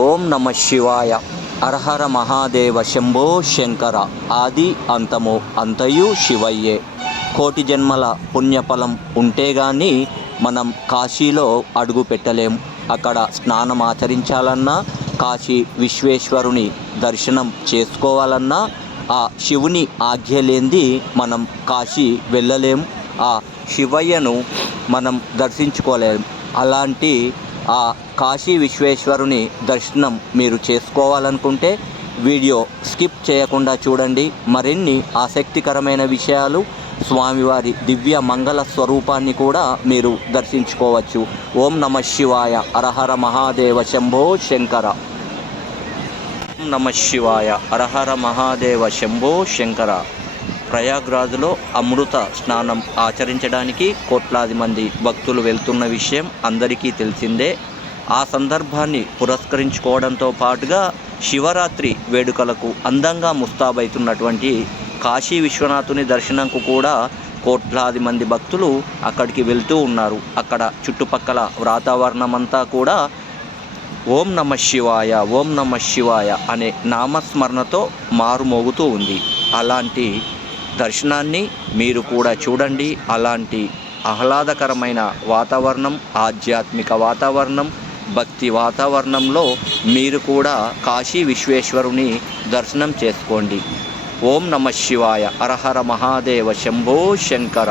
ఓం నమ శివాయ. అర్హర మహాదేవ శంభో శంకర ఆది అంతము అంతయు శివయ్యే. కోటి జన్మల పుణ్యఫలం ఉంటే గాని మనం కాశీలో అడుగు పెట్టలేం. అక్కడ స్నానం ఆచరించాలన్నా కాశీ విశ్వేశ్వరుని దర్శనం చేసుకోవాలన్నా ఆ శివుని ఆజ్ఞ లేనిది మనం కాశీ వెళ్ళలేం. ఆ శివయ్యను మనం దర్శించుకోలేం. అలాంటి ఆ కాశీ విశ్వేశ్వరుని దర్శనం మీరు చేసుకోవాలనుకుంటే వీడియో స్కిప్ చేయకుండా చూడండి. మరిన్ని ఆసక్తికరమైన విషయాలు స్వామివారి దివ్య మంగళ స్వరూపాన్ని కూడా మీరు దర్శించుకోవచ్చు. ఓం నమ శివాయ. అరహర మహాదేవ శంభో శంకర. ఓం నమ శివాయ. అరహర మహాదేవ శంభో శంకర. ప్రయాగ్రాజ్లో అమృత స్నానం ఆచరించడానికి కోట్లాది మంది భక్తులు వెళ్తున్న విషయం అందరికీ తెలిసిందే. ఆ సందర్భాన్ని పురస్కరించుకోవడంతో పాటుగా శివరాత్రి వేడుకలకు అందంగా ముస్తాబైతున్నటువంటి కాశీ విశ్వనాథుని దర్శనంకు కూడా కోట్లాది మంది భక్తులు అక్కడికి వెళ్తూ ఉన్నారు. అక్కడ చుట్టుపక్కల వాతావరణం అంతా కూడా ఓం నమ శివాయ ఓం నమ శివాయ అనే నామస్మరణతో మారుమోగుతూ ఉంది. అలాంటి దర్శనాన్ని మీరు కూడా చూడండి. అలాంటి ఆహ్లాదకరమైన వాతావరణం ఆధ్యాత్మిక వాతావరణం భక్తి వాతావరణంలో మీరు కూడా కాశీ విశ్వేశ్వరుని దర్శనం చేసుకోండి. ఓం నమ శివాయ. అరహర మహాదేవ శంభో శంకర.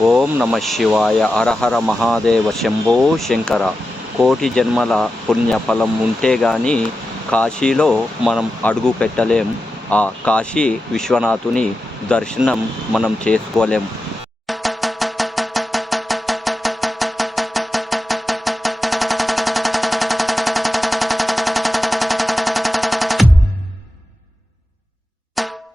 ఓం నమ శివాయ అరహర మహాదేవ శంభో శంకర. కోటి జన్మల పుణ్యఫలం ఉంటే గాని కాశీలో మనం అడుగు పెట్టలేం. ఆ కాశీ విశ్వనాథుని దర్శనం మనం చేసుకోలేం.